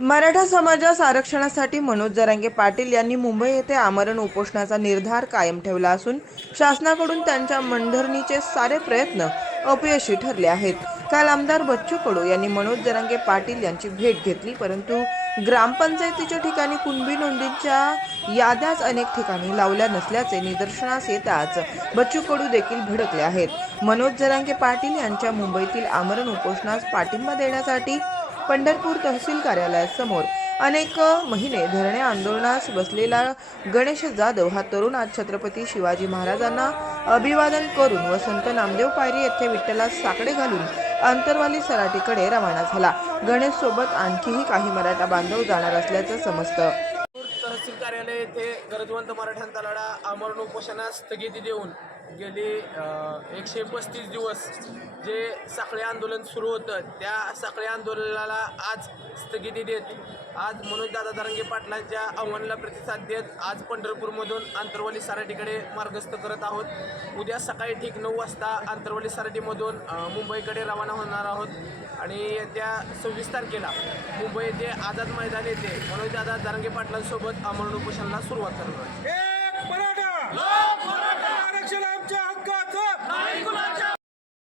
मराठा समाजास आरक्षणासाठी मनोज जरांगे पाटील यांनी मुंबई येथे आमरण उपोषणाचा निर्धार कायम ठेवला असून शासनाकडून त्यांच्या मनधरणीचे सारे प्रयत्न अपयशी ठरले आहेत. काल आमदार बच्चू कडू यांनी मनोज जरांगे पाटील यांची भेट घेतली परंतु ग्रामपंचायतीच्या ठिकाणी कुणबी नोंदींच्या याद्याच अनेक ठिकाणी लावल्या नसल्याचे निदर्शनास येताच बच्चू कडू देखील भडकले आहेत. मनोज जरांगे पाटील यांच्या मुंबईतील आमरण उपोषणास पाठिंबा देण्यासाठी पंढरपूर तहसील कार्यालयासमोर अनेक महिने धरणे आंदोलनास बसलेला गणेश जाधव हा तरुण आज छत्रपती शिवाजी महाराजांना अभिवादन करून व संत नामदेव पायरी येथे विठ्ठलास साकडे घालून अंतरवाली सराटीकडे रवाना झाला. गणेश सोबत आणखीही काही मराठा बांधव जाणार असल्याचं समजतं. तहसील कार्यालय येथे गरजवंत मराठ्यांचा लढा आमरण उपोषणास स्थगिती देऊन गेली एकशे पस्तीस दिवस जे साखळी आंदोलन सुरू होतं त्या साखळी आंदोलनाला आज स्थगिती देत आज मनोजदादा दरंगे पाटलांच्या आव्हानाला प्रतिसाद देत आज पंढरपूरमधून आंतरवाली सराटीकडे मार्गस्थ करत आहोत. उद्या सकाळी ठीक नऊ वाजता आंतरवाली सराटीमधून मुंबईकडे रवाना होणार आहोत. आणि येत्या सव्वीस तारखेला मुंबई येथे आझाद मैदान येथे मनोजदादा दरंगे पाटलांसोबत आमरण उपोषणाला सुरुवात करणार.